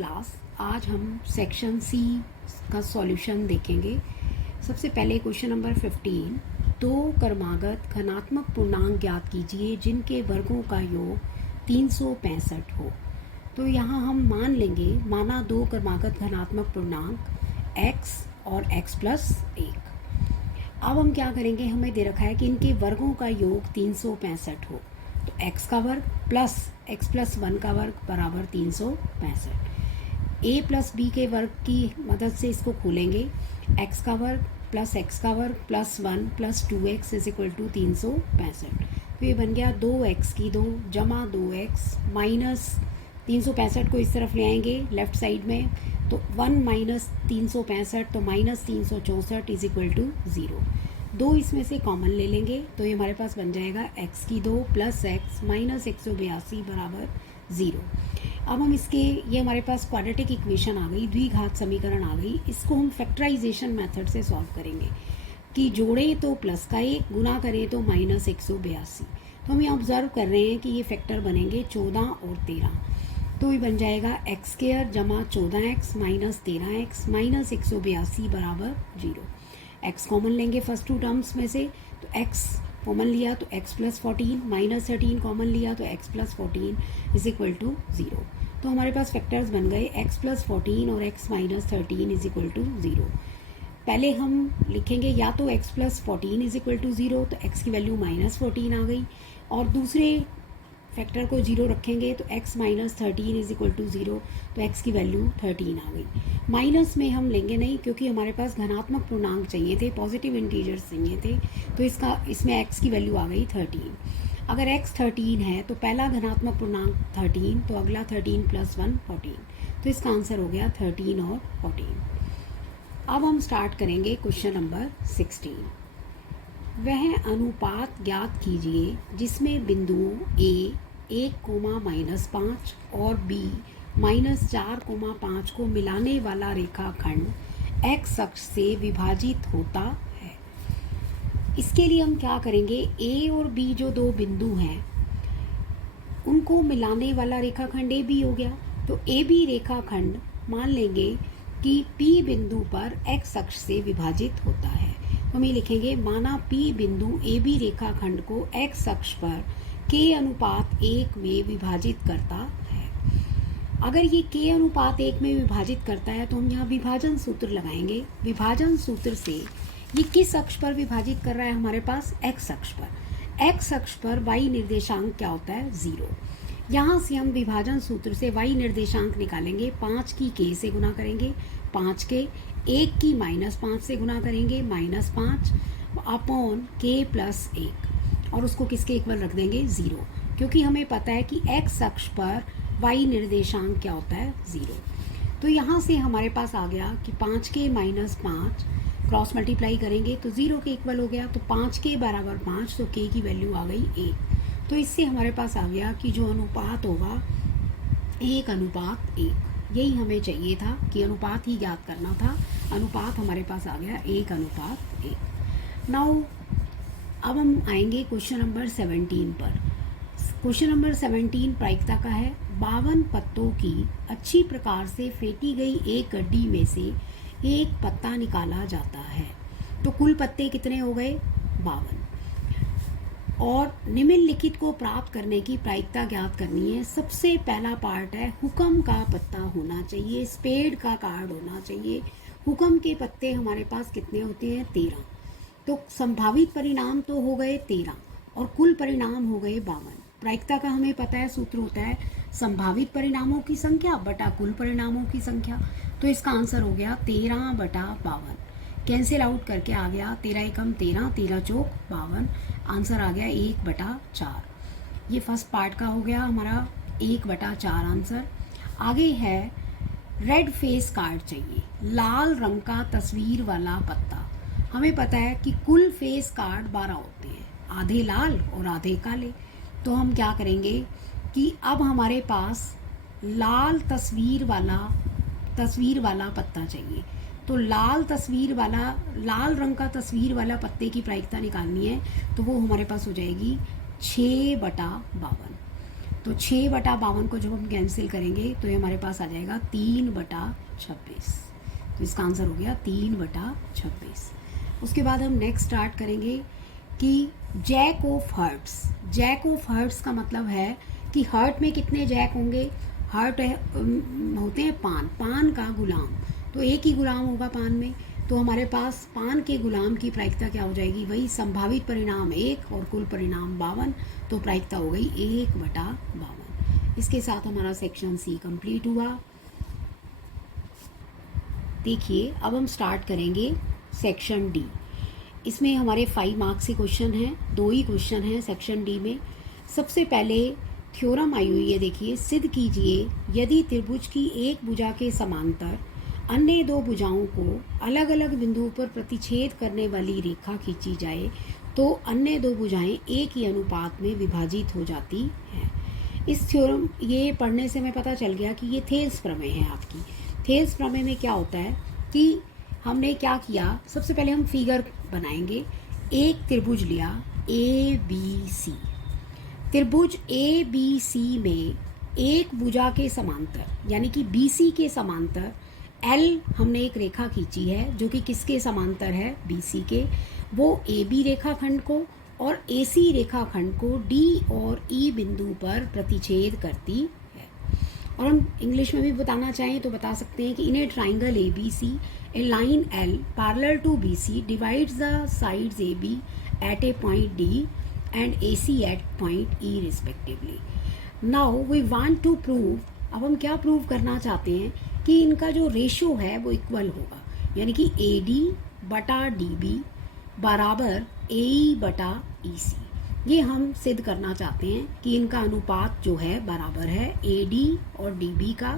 Class. आज हम section C का सॉल्यूशन देखेंगे। सबसे पहले क्वेश्चन नंबर 15, दो क्रमागत धनात्मक पूर्णांक ज्ञात कीजिए जिनके वर्गों का योग 365 हो। तो यहाँ हम मान लेंगे, माना दो क्रमागत धनात्मक पूर्णांक x और x प्लस 1। अब हम क्या करेंगे, हमें दे रखा है कि इनके वर्गों का योग 365 हो। तो x का वर्ग प्लस x प्लस 1 का वर्ग बराबर 365। a प्लस b के वर्ग की मदद से इसको खोलेंगे। x का वर्ग प्लस x का वर्ग plus 1 plus 2x is equal to 365। तो ये बन गया 2x की 2 जमा 2x माइनस 365 को इस तरफ ले आएंगे लेफ्ट साइड में, तो 1 माइनस 365 तो माइनस 364 इज इक्वल टू 0। दो इसमें से कॉमन ले लेंगे तो ये हमारे पास बन जाएगा x की 2 प्लस x माइनस 182 बराबर 0। अब हम इसके, ये हमारे पास क्वाड्रेटिक इक्वेशन आ गई, द्विघात समीकरण आ गई। इसको हम फैक्टराइजेशन मेथड से सॉल्व करेंगे कि जोड़ें तो प्लस का 1, गुना करें तो माइनस 182। तो हम ये ऑब्जर्व कर रहे हैं कि ये फैक्टर बनेंगे 14 और 13। तो ये बन जाएगा एक्स स्क्वायर जमा 14x माइनस 13x माइनस 182 बराबर 0। x कॉमन लेंगे फर्स्ट टू टर्म्स में से, तो x कॉमन लिया तो x प्लस 14 माइनस 13 कॉमन लिया तो x plus 14 is equal to 0। तो हमारे पास फैक्टर्स बन गए x प्लस 14 और x minus 13 is equal to 0। पहले हम लिखेंगे या तो x plus 14 is equal to 0, तो x की वैल्यू माइनस 14 आ गई, और दूसरे फैक्टर को 0 रखेंगे तो x minus 13 is equal to 0, तो x की वैल्यू 13 आ गई। माइनस में हम लेंगे नहीं क्योंकि हमारे पास धनात्मक पूर्णांक चाहिए थे, पॉजिटिव इंटीजर्स चाहिए थे, तो इसमें x की वैल्यू आ गई 13। अगर x 13 है तो पहला धनात्मक पूर्णांक 13, तो अगला 13 प्लस 1 14, तो इसका आंसर हो गया 13 और 14। अब हम स्टार्ट करेंगे क्वेश्चन नंबर 16। वह अनुपात ज्ञात कीजिए जिसमें बिंदुओं a 1, -5 और b -4, 5 को मिलाने वाला रेखाखंड x अक्ष से विभाजित होता है। इसके लिए हम क्या करेंगे, a और b जो दो बिंदु हैं उनको मिलाने वाला रेखाखंड ए बी हो गया। तो ए बी रेखाखंड मान लेंगे कि p बिंदु पर x अक्ष से विभाजित होता है। हम ये लिखेंगे, माना p बिंदु ए बी रेखाखंड को x अक्ष पर k अनुपात 1 में विभाजित करता है। अगर ये k अनुपात 1 में विभाजित करता है तो हम यहाँ विभाजन सूत्र लगाएंगे। विभाजन सूत्र से ये किस अक्ष पर विभाजित कर रहा है, हमारे पास x अक्ष पर। x अक्ष पर y निर्देशांक क्या होता है, 0। यहाँ से हम विभाजन सूत्र से y निर्देशांक निकालेंगे। 5 की k से गुना करेंगे, 5 के 1 की -5 से गुना करेंगे, -5 अपॉन k प्लस 1, और उसको किसके इक्वल रख देंगे, 0, क्योंकि हमें पता है कि x अक्ष पर y निर्देशांक क्या होता है, 0। तो यहाँ से हमारे पास आ गया कि 5 के -5 क्रॉस मल्टीप्लाई करेंगे तो 0 के इक्वल हो गया, तो 5 के बराबर 5, तो k की वैल्यू आ गई 1। तो इससे हमारे पास आ गया कि जो अनुपात होगा 1:1। यही हमें चाहिए था कि अनुपात ही ज्ञात करना था। अनुपात हमारे पास आ गया 1:1। नाउ अब हम आएंगे क्वेश्चन नंबर 17 पर। क्वेश्चन नंबर 17 प्रायिकता का है। 52 पत्तों की अच्छी प्रकार से फेंटी गई एक गड्डी में से एक पत्ता निकाला जाता है, तो कुल पत्ते कितने हो गए, 52। और निम्नलिखित को प्राप्त करने की प्रायिकता ज्ञात करनी है। सबसे पहला पार्ट है, हुक्म का पत्ता होना चाहिए, स्पेड का कार्ड होना चाहिए। हुक्म के पत्ते हमारे पास कितने होते हैं, 13। तो संभावित परिणाम तो हो गए 13 और कुल परिणाम हो गए 52। प्रायिकता का हमें पता है, सूत्र होता है संभावित परिणामों की संख्या बटा कुल परिणामों की संख्या। तो इसका आंसर हो गया 13/52। कैंसिल आउट करके आ गया 13 एकम 13, 13 चौक 52, आंसर आ गया 1/4। ये फर्स्ट पार्ट का हो गया हमारा 1/4 आंसर। आगे है, रेड फेस कार्ड चाहिए, लाल रंग का तस्वीर वाला पत्ता। हमें पता है कि कुल फेस कार्ड 12 होते हैं, आधे लाल और आधे काले। तो हम क्या करेंगे कि अब हमारे पास लाल तस्वीर वाला पत्ता चाहिए। तो लाल रंग का तस्वीर वाला पत्ते की प्रायिकता निकालनी है, तो वो हमारे पास हो जाएगी 6/52। तो 6/52 को जब हम कैंसिल करेंगे तो ये हमारे पास आ जाएगा 3/26। तो इसका आंसर हो गया 3/26। उसके बाद हम नेक्स्ट स्टार्ट करेंगे कि jack of hearts. Jack of hearts का मतलब है कि हर्ट में कितने जैक होंगे। हर्ट होते हैं पान का गुलाम, तो एक ही गुलाम होगा पान में। तो हमारे पास पान के गुलाम की प्रायिकता क्या हो जाएगी, वही संभावित परिणाम 1 और कुल परिणाम 52, तो प्रायिकता हो गई 1/52। इसके साथ हमारा सेक्शन सी कंप्लीट हुआ। देखिए अब हम स्टार्ट करेंगे सेक्शन डी। इसमें हमारे 5 मार्क्स के क्वेश्चन हैं, 2 ही क्वेश्चन हैं सेक्शन डी में। सबसे पहले थ्योरम आई हुई है, देखिए, सिद्ध कीजिए यदि त्रिभुज की एक भुजा के समांतर अन्य 2 भुजाओं को अलग अलग बिंदुओं पर प्रतिच्छेद करने वाली रेखा खींची जाए तो अन्य 2 भुजाएं एक ही अनुपात में विभाजित हो जाती हैं। इस थ्योरम ये पढ़ने से हमें पता चल गया कि ये थेल्स प्रमेय है आपकी। थेल्स प्रमेय में क्या होता है कि हमने क्या किया, सबसे पहले हम फिगर बनाएंगे। एक त्रिभुज लिया ABC। त्रिभुज ABC में एक भुजा के समांतर यानी कि BC के समांतर L हमने एक रेखा खींची है जो कि किसके समांतर है, BC के। वो AB रेखाखंड को और AC रेखाखंड को D और E बिंदु पर प्रतिच्छेद करती है। और हम इंग्लिश में भी बताना चाहें तो बता सकते हैं कि in a triangle ABC a line L parallel to BC divides the sides AB at a point D and AC at point E respectively. Now we want to prove, अब हम क्या प्रूव करना चाहते हैं कि इनका जो रेशो है वो इक्वल होगा, यानी कि AD/DB बराबर AE/EC। ये हम सिद्ध करना चाहते हैं कि इनका अनुपात जो है बराबर है AD और DB का,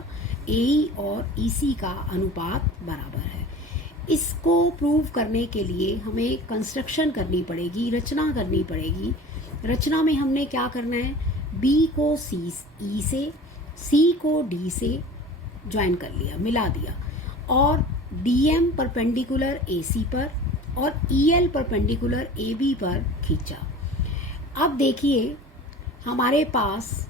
AE और EC का अनुपात बराबर है। इसको प्रूव करने के लिए हमें कंस्ट्रक्शन करनी पड़ेगी, रचना करनी पड़ेगी। रचना में हमने क्या करना है, B को E से, C को D से ज्वाइन कर लिया, मिला दिया, और DM परपेंडिकुलर AC पर और EL परपेंडिकुलर AB पर खींचा। अब देखिए हमारे पास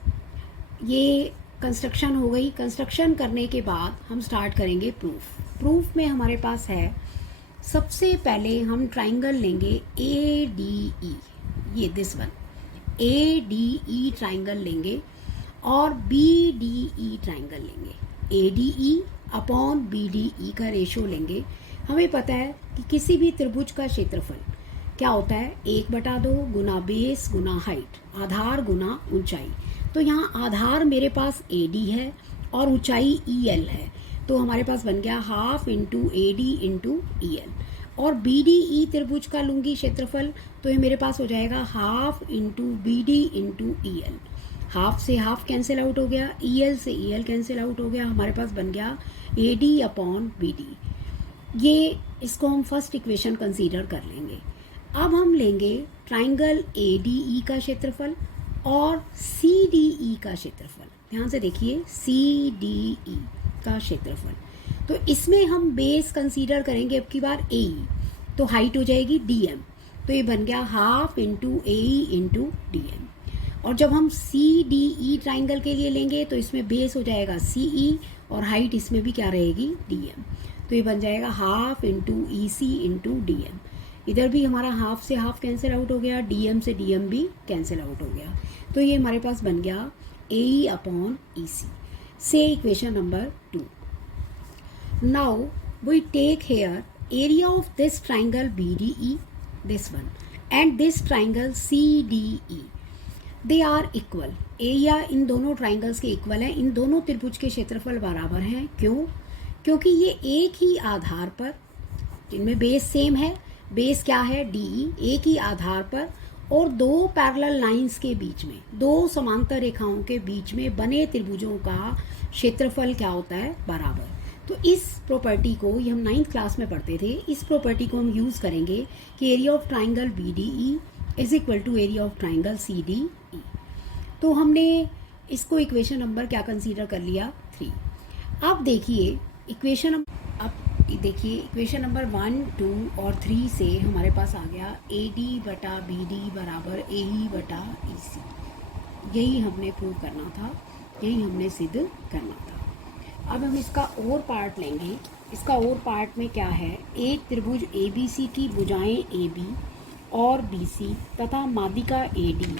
ये कंस्ट्रक्शन हो गई। कंस्ट्रक्शन करने के बाद हम स्टार्ट करेंगे प्रूफ। प्रूफ में हमारे पास है, सबसे पहले हम ट्राइंगल लेंगे ADE, ये दिस वन ADE ट्राइंगल लेंगे और BDE ट्राइंगल लेंगे। ADE अपॉन BDE का रेशो लेंगे। हमें पता है कि किसी भी त्रिभुज का क्षेत्रफल क्या होता है, 1/2 गुना बेस गुना हाइट, आधार गुना ऊंचाई। तो यहाँ आधार मेरे पास AD है और ऊंचाई EL है, तो हमारे पास बन गया 1/2 इंटू AD इंटू EL। और BDE त्रिभुज का लूंगी क्षेत्रफल, तो ये मेरे पास हो जाएगा 1/2 into BD into EL। Half से हाफ कैंसिल आउट हो गया, EL से EL कैंसिल आउट हो गया, हमारे पास बन गया AD अपॉन BD। ये इसको हम फर्स्ट इक्वेशन कंसीडर कर लेंगे। अब हम लेंगे ट्राइंगल ADE का क्षेत्रफल और CDE का क्षेत्रफल। ध्यान से देखिए, CDE का क्षेत्रफल, तो इसमें हम बेस कंसीडर करेंगे अब की बार AE, तो हाइट हो जाएगी DM, तो ये बन गया 1/2 इंटू AE इंटू DM। और जब हम CDE ट्राइंगल के लिए लेंगे तो इसमें बेस हो जाएगा CE और हाइट इसमें भी क्या रहेगी, DM, तो ये बन जाएगा 1/2 इंटू EC इंटू DM। इधर भी हमारा हाफ से हाफ कैंसिल आउट हो गया, DM से DM भी कैंसिल आउट हो गया, तो ये हमारे पास बन गया AE अपॉन EC। से equation number 2। Now we take here area of this triangle BDE, this one, and this triangle CDE। They are equal. Area इन दोनों ट्राइंगल्स के इक्वल है, इन दोनों त्रिभुज के क्षेत्रफल बराबर हैं। क्यों? क्योंकि ये एक ही आधार पर, इनमें बेस सेम है, बेस क्या है DE, एक ही आधार पर और 2 पैरेलल लाइंस के बीच में, 2 समांतर रेखाओं के बीच में बने त्रिभुजों का क्षेत्रफल क्या होता है, बराबर। तो इस प्रॉपर्टी को, ये हम 9th क्लास में पढ़ते थे, इस प्रॉपर्टी को हम यूज़ करेंगे कि area of triangle BDE is equal to area of triangle CDE। तो हमने इसको इक्वेशन नंबर क्या कंसीडर कर लिया, 3। अब देखिए इक्वेशन नंबर 1, 2 और 3 से हमारे पास आ गया AD/BD बराबर AE/EC। यही हमने प्रूव करना था, यही हमने सिद्ध करना था। अब हम इसका और पार्ट लेंगे। इसका और पार्ट में क्या है, एक त्रिभुज ABC की भुजाएं AB और BC तथा माध्यिका AD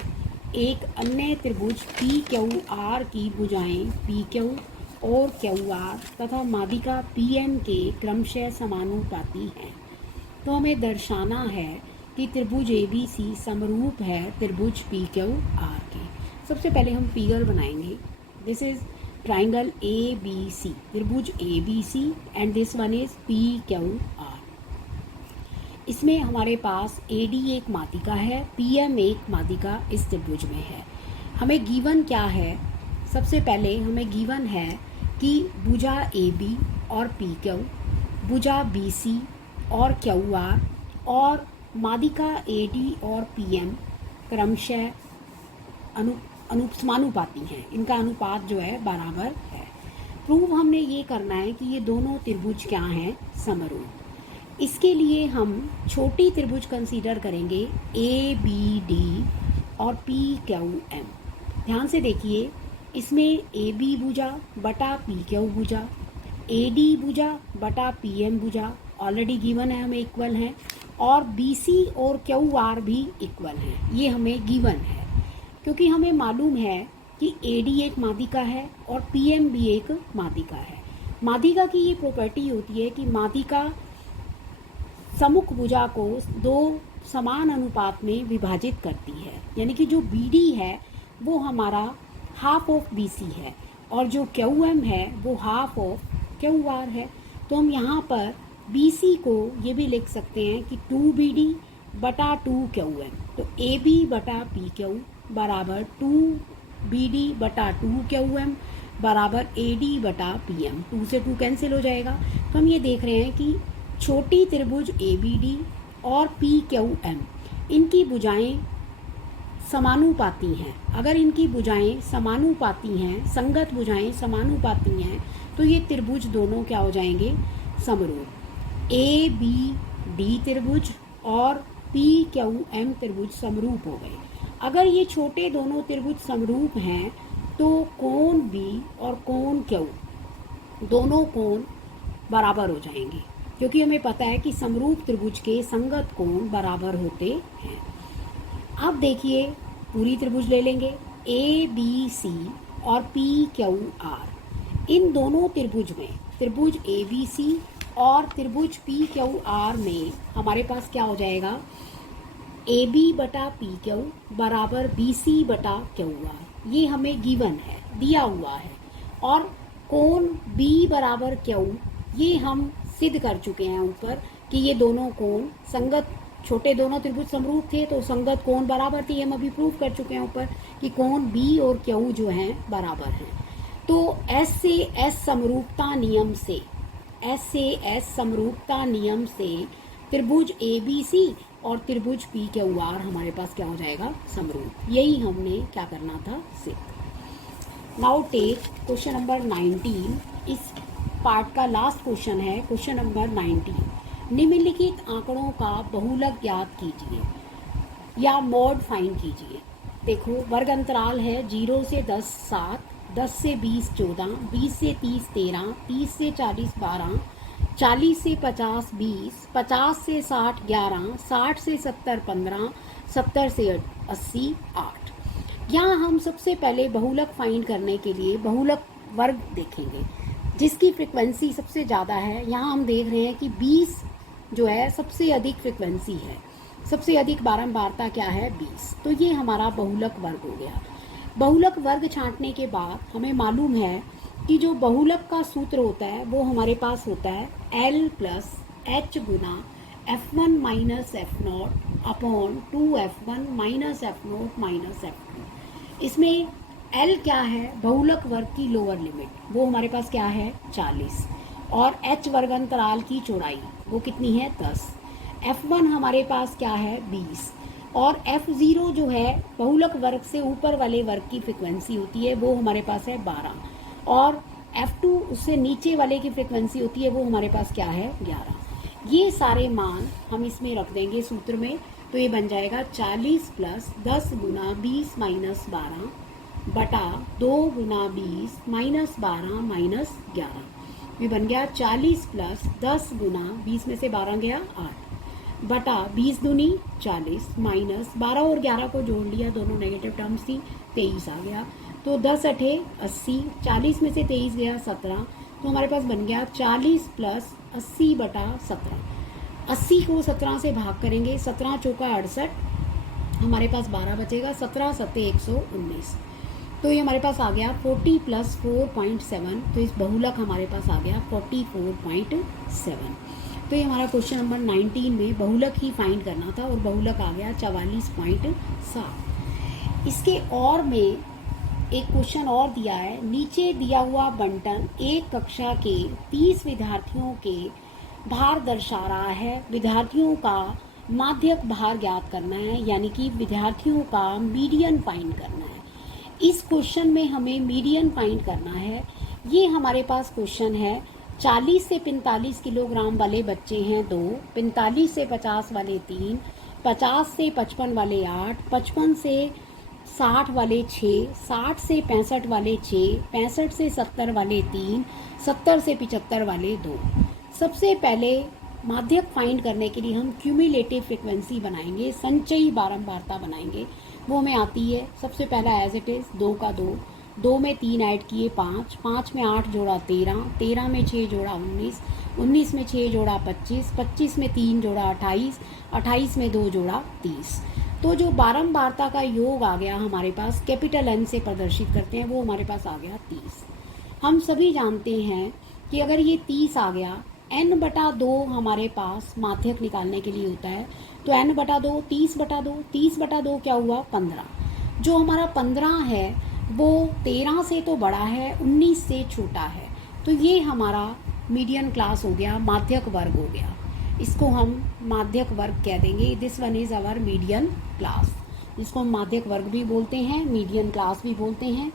एक अन्य त्रिभुज PQR की भुजाएं PQ और QR तथा माध्यिका PM के क्रमशः समानुपाती हैं। तो हमें दर्शाना है कि त्रिभुज ABC समरूप है त्रिभुज PQR के। सबसे पहले हम फिगर बनाएंगे। दिस इज ट्राइंगल ABC, त्रिभुज ABC and this one is PQR। इसमें हमारे पास AD एक माध्यिका है, PM एक माध्यिका इस त्रिभुज में है। हमें गिवन क्या है, सबसे पहले हमें गिवन है कि भुजा AB और PQ, भुजा BC और QR और माध्यिका AD और PM क्रमशः समानुपाती हैं। इनका अनुपात जो है बराबर है। प्रूव हमने ये करना है कि ये दोनों त्रिभुज क्या हैं, समरूप। इसके लिए हम छोटी त्रिभुज कंसीडर करेंगे ABD और PQM। ध्यान से देखिए, इसमें AB भुजा बटा PQ भुजा, AD भुजा बटा PM भुजा ऑलरेडी गिवन है, हमें इक्वल है, और BC और QR भी इक्वल हैं। ये हमें गिवन है क्योंकि हमें मालूम है कि AD एक माध्यिका है और PM भी एक माध्यिका है। माध्यिका की ये प्रॉपर्टी होती है कि माध्यिका सम्मुख भुजा को दो समान अनुपात में विभाजित करती है, यानी कि जो BD है वो हमारा हाफ ऑफ BC है और जो QM है वो हाफ ऑफ QR है। तो हम यहाँ पर BC को ये भी लिख सकते हैं कि 2BD बटा 2QM। तो AB बटा PQ बराबर 2BD बटा 2QM बराबर AD बटा PM। 2 से 2 कैंसिल हो जाएगा। तो हम ये देख रहे हैं कि छोटी त्रिभुज ABD और PQM इनकी भुजाएं समानुपाती हैं। अगर इनकी भुजाएं समानुपाती हैं, संगत भुजाएं समानुपाती हैं, तो ये त्रिभुज दोनों क्या हो जाएंगे, समरूप। ABD त्रिभुज और PQM त्रिभुज समरूप हो गए। अगर ये छोटे दोनों त्रिभुज समरूप हैं तो कोण B और कोण Q दोनों कोण बराबर हो जाएंगे, क्योंकि हमें पता है कि समरूप त्रिभुज के संगत कोण बराबर होते हैं। अब देखिए, पूरी त्रिभुज ले लेंगे ABC और PQR। इन दोनों त्रिभुज में, त्रिभुज ABC और त्रिभुज PQR में हमारे पास क्या हो जाएगा, AB बटा PQ बराबर BC बटा QR। ये हमें गिवन है, दिया हुआ है। और कोण B बराबर Q ये हम सिद्ध कर चुके हैं ऊपर कि ये दोनों कोण संगत, छोटे दोनों त्रिभुज समरूप थे तो संगत कोण बराबर थी। हम अभी प्रूव कर चुके हैं ऊपर कि कोण B और Q जो हैं बराबर हैं। तो S से S समरूपता नियम से, S से S समरूपता नियम से त्रिभुज ABC और त्रिभुज PQR हमारे पास क्या हो जाएगा, समरूप। यही हमने क्या करना था, सिद्ध। Now take question number 19। इस पार्ट का लास्ट क्वेश्चन है, क्वेश्चन नंबर 19। निम्नलिखित आंकड़ों का बहुलक ज्ञात कीजिए या मॉड फाइंड कीजिए। देखो, वर्ग अंतराल है 0 से 10 7, 10 से 20 14, 20 से 30 13, 30 से 40 12, 40 से 50 20, 50 से 60 11, 60 से 70 15, 70 से 80 8। यहाँ हम सबसे पहले बहुलक फाइंड करने के लिए बहुलक वर्ग देखेंगे जिसकी फ्रिक्वेंसी सबसे ज़्यादा है। यहाँ हम देख रहे हैं कि 20 जो है सबसे अधिक फ्रिक्वेंसी है, सबसे अधिक बारंबारता क्या है, 20। तो ये हमारा बहुलक वर्ग हो गया। बहुलक वर्ग छांटने के बाद हमें मालूम है कि जो बहुलक का सूत्र होता है वो हमारे पास होता है L प्लस H गुना F1 minus F0 upon 2F1 minus F0 minus F2। इसमें L क्या है, बहुलक वर्ग की लोअर लिमिट, वो हमारे पास क्या है, 40। और H वर्ग अंतराल की चौड़ाई वो कितनी है, 10। F1 हमारे पास क्या है, 20। और F0 जो है बहुलक वर्ग से ऊपर वाले वर्ग की फ्रिक्वेंसी होती है, वो हमारे पास है 12। और F2 उससे नीचे वाले की फ्रिक्वेंसी होती है, वो हमारे पास क्या है, 11। ये सारे मान हम इसमें रख देंगे सूत्र में, तो ये बन जाएगा 40 प्लस 10 गुना 20 माइनस 12 बटा 2 गुना 20 माइनस 12 माइनस 11, ये बन गया 40 प्लस 10 गुना 20 में से 12 गया 8 बटा 20 दूनी 40 माइनस 12 और 11 को जोड़ लिया, दोनों नेगेटिव टर्म्स थी, 23 आ गया। तो 10 अठे 80, 40 में से 23 गया 17, तो हमारे पास बन गया 40 प्लस 80 बटा 17। 80 को 17 से भाग करेंगे, 17 चौका 68, हमारे पास 12 बचेगा, 17 सत्ते 119, तो ये हमारे पास आ गया 40 प्लस 4.7, तो इस बहुलक हमारे पास आ गया 44.7। तो ये हमारा क्वेश्चन नंबर 19 में बहुलक ही फाइंड करना था और बहुलक आ गया 44.7। इसके और में एक क्वेश्चन और दिया है, नीचे दिया हुआ बंटन एक कक्षा के 30 विद्यार्थियों के भार दर्शा रहा है। विद्यार्थियों का माध्यक भार ज्ञात करना है, यानी कि विद्यार्थियों का मीडियन फाइंड करना है। इस क्वेश्चन में हमें मीडियन फाइंड करना है। ये हमारे पास क्वेश्चन है, 40 से 45 किलोग्राम वाले बच्चे हैं 2, 45 से 50 वाले 3, 50 से 55 वाले 8, 55 से 60 वाले 6, 60 से 65 वाले 6, 65 से 70 वाले 3, 70 से 75 वाले 2। सबसे पहले माध्यक फाइंड करने के लिए हम क्यूमुलेटिव फ्रिक्वेंसी बनाएंगे, संचयी बारंबारता बनाएंगे, वो हमें आती है। सबसे पहला एज इट इज़ 2 का 2, 2 में 3 ऐड किए 5, 5 में 8 जोड़ा 13, 13 में 6 जोड़ा 19, 19 में 6 जोड़ा 25, 25 में 3 जोड़ा 28, 28 में 2 जोड़ा 30। तो जो बारंबारता का योग आ गया हमारे पास, कैपिटल एन से प्रदर्शित करते हैं, वो हमारे पास आ गया 30। हम सभी जानते हैं कि अगर ये 30 आ गया, n बटा 2 हमारे पास माध्यक निकालने के लिए होता है, तो n बटा 2 30 बटा 2, 30 बटा 2 क्या हुआ 15। जो हमारा 15 है वो 13 से तो बड़ा है, 19 से छोटा है, तो ये हमारा मीडियन क्लास हो गया, माध्यक वर्ग हो गया। इसको हम माध्यक वर्ग कह देंगे। This one is our median class, जिसको हम माध्यक वर्ग भी बोलते हैं, मीडियन क्लास भी बोलते हैं।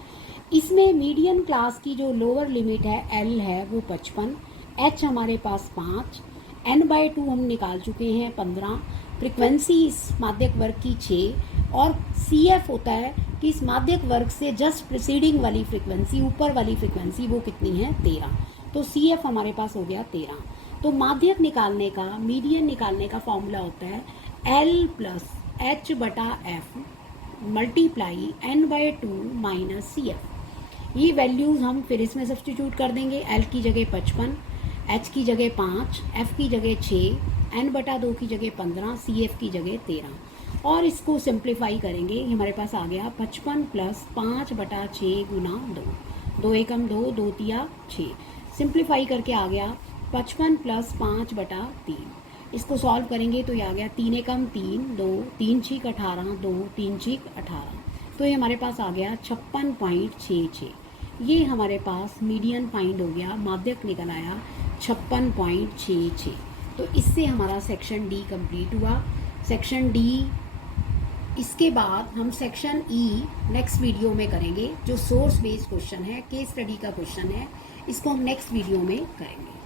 इसमें मीडियन क्लास की जो लोअर लिमिट है L है वो 55, H हमारे पास 5, n/2 हम निकाल चुके हैं 15, फ्रिक्वेंसी इस माध्यक वर्ग की 6, और CF होता है कि इस माध्यक वर्ग से जस्ट प्रिसीडिंग वाली फ्रिक्वेंसी, ऊपर वाली फ्रिक्वेंसी वो कितनी है 13, तो CF हमारे पास हो गया 13। तो माध्यक निकालने का, मीडियन निकालने का फॉर्मूला होता है L प्लस H बटा F multiply n/2 minus CF। ये वैल्यूज़ हम फिर इसमें सब्सटीट्यूट कर देंगे। L की जगह 55, H की जगह 5, F की जगह 6, n बटा 2 की जगह 15, CF की जगह 13, और इसको सिंप्लीफाई करेंगे। हमारे पास आ गया 55 प्लस 5 बटा 6 गुना 2, 2 एकम 2, 2 तिया 6, सिंप्लीफाई करके आ गया 55 प्लस 5 बटा 3। इसको सॉल्व करेंगे तो ये आ गया 3 एकम 3, 2, 3 छीक 18, 2, 3 छीक 18, तो ये हमारे पास आ गया 56.66। ये हमारे पास मीडियन फाइंड हो गया, माध्यक निकल आया 56.66। तो इससे हमारा सेक्शन डी कंप्लीट हुआ। सेक्शन डी, इसके बाद हम सेक्शन ई नेक्स्ट वीडियो में करेंगे, जो सोर्स बेस्ड क्वेश्चन है, केस स्टडी का क्वेश्चन है, इसको हम नेक्स्ट वीडियो में करेंगे।